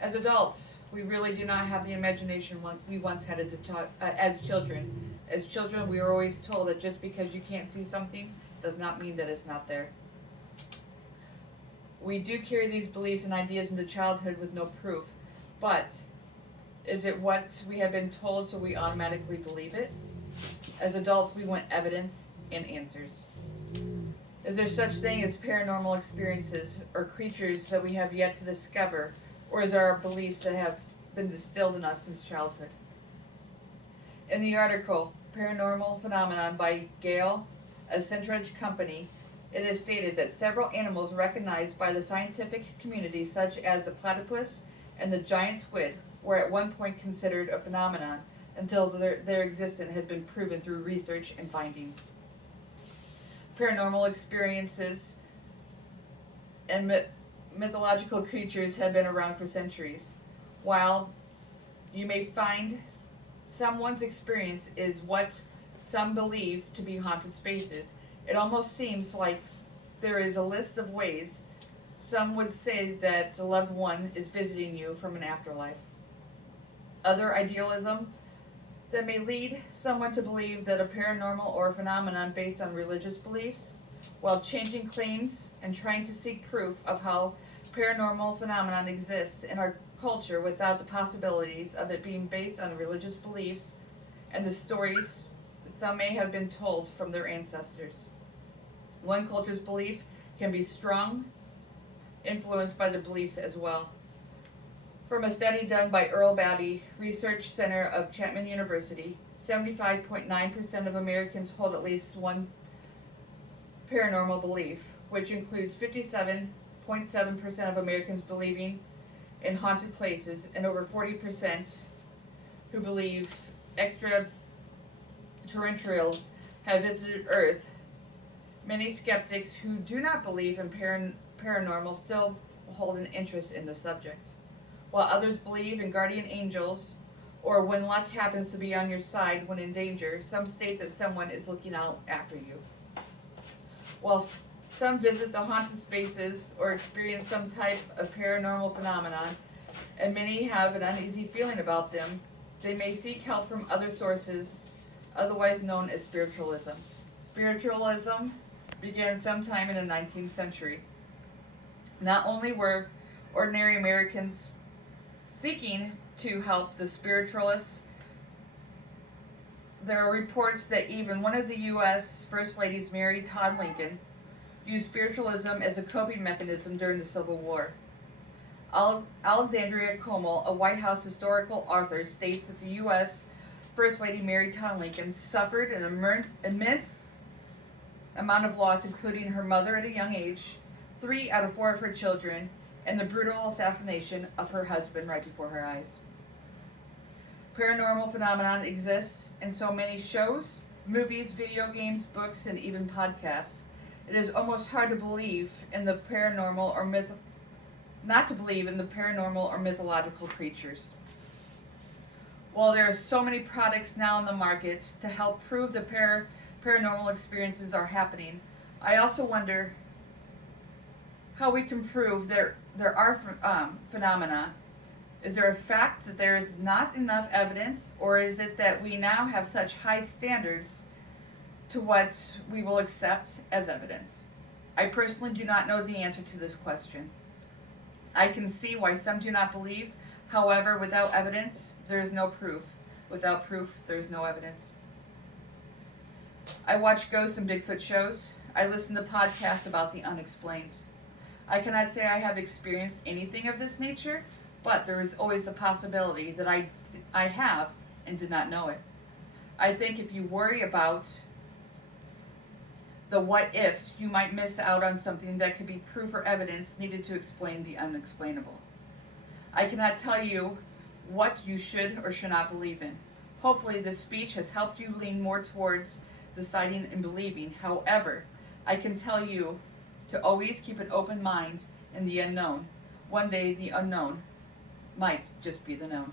As adults, we really do not have the imagination we once had as children. As children, we were always told that just because you can't see something does not mean that it's not there. We do carry these beliefs and ideas into childhood with no proof, but is it what we have been told so we automatically believe it? As adults, we want evidence and answers. Is there such thing as paranormal experiences or creatures that we have yet to discover, or is there our beliefs that have been distilled in us since childhood? In the article, Paranormal Phenomenon by Gale, a Centridge Company, it is stated that several animals recognized by the scientific community, such as the platypus and the giant squid, were at one point considered a phenomenon until their existence had been proven through research and findings. Paranormal experiences and mythological creatures have been around for centuries. While you may find someone's experience is what some believe to be haunted spaces, it almost seems like there is a list of ways some would say that a loved one is visiting you from an afterlife. Other idealism that may lead someone to believe that a paranormal or a phenomenon based on religious beliefs, while changing claims and trying to seek proof of how paranormal phenomenon exists in our culture without the possibilities of it being based on religious beliefs and the stories some may have been told from their ancestors. One culture's belief can be strong, influenced by their beliefs as well. From a study done by Earl Batty Research Center of Chapman University, 75.9% of Americans hold at least one paranormal belief, which includes 57.7% of Americans believing in haunted places and over 40% who believe extraterrestrials have visited Earth. Many skeptics who do not believe in paranormal still hold an interest in the subject, while others believe in guardian angels or when luck happens to be on your side when in danger. Some state that someone is looking out after you. While some visit the haunted spaces or experience some type of paranormal phenomenon, and many have an uneasy feeling about them, they may seek help from other sources, otherwise known as spiritualism. Spiritualism began sometime in the 19th century. Not only were ordinary Americans seeking to help the spiritualists, there are reports that even one of the U.S. First Ladies, Mary Todd Lincoln, used spiritualism as a coping mechanism during the Civil War. Alexandria Como, a White House historical author, states that the U.S. First Lady Mary Todd Lincoln suffered an immense amount of loss, including her mother at a young age, 3 out of 4 of her children, and the brutal assassination of her husband right before her eyes. Paranormal phenomenon exists in so many shows, movies, video games, books, and even podcasts. It is almost hard to believe in the paranormal or not to believe in the paranormal or mythological creatures. While there are so many products now in the market to help prove the paranormal experiences are happening, I also wonder how we can prove there are phenomena. Is there a fact that there is not enough evidence, or is it that we now have such high standards to what we will accept as evidence? I personally do not know the answer to this question. I can see why some do not believe. However, without evidence, there is no proof. Without proof, there is no evidence. I watch ghost and Bigfoot shows. I listen to podcasts about the unexplained. I cannot say I have experienced anything of this nature, but there is always the possibility that I have and did not know it. I think if you worry about the what ifs, you might miss out on something that could be proof or evidence needed to explain the unexplainable. I cannot tell you what you should or should not believe in. Hopefully this speech has helped you lean more towards deciding and believing. However, I can tell you to always keep an open mind in the unknown. One day the unknown might just be the known.